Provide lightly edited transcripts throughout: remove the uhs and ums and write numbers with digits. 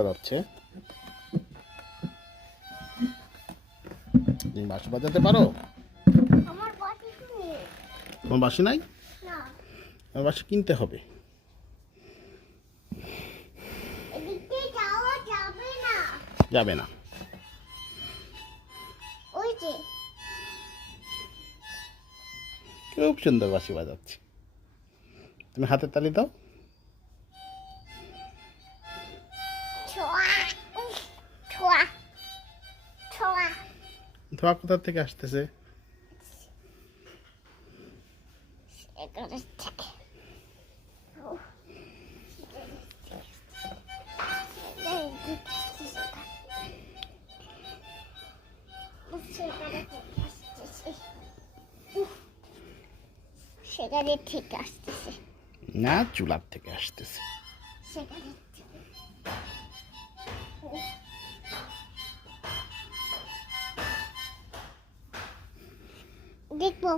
বাজাচ্ছে। তুমি বাঁশি বাজাতে পারো? আমার বাটি তো নেই। তোমার বাঁশি নাই? না, আমার বাঁশি কিনতে হবে। এদিকে যাওয়া যাবে না। যাবে না। ওই যে খুব সুন্দর বাঁশি বাজাচ্ছে। তুমি হাতের তালি দাও। ছোয়া, উফ, ছোয়া, ছোয়া। ধোয়া কোথা থেকে আসতেছে? এখানে থেকে। উফ, সেখানে ঠিক আসতেছে। না, চুলার থেকে আসতেছে। সেখানে থেকে। দেখবো।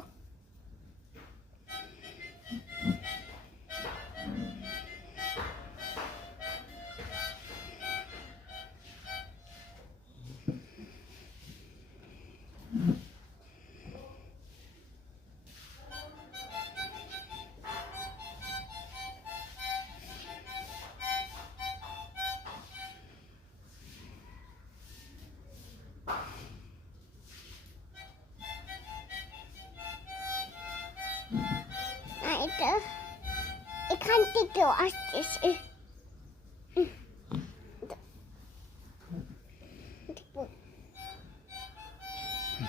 এটা এখান থেকেও আসতেছে। দেখবো।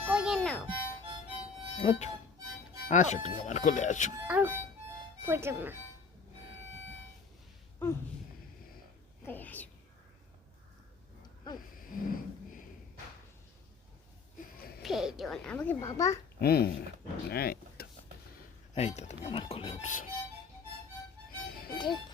করে নাও। আচ্ছা, আসো, তুমি আমার কোলে আসো। আর পড়তাম না। করে আসো। ফেলে দিও না আমাকে বাবা। এই তো, এই তো তুমি আমার কোলে উঠছো। দেখবো।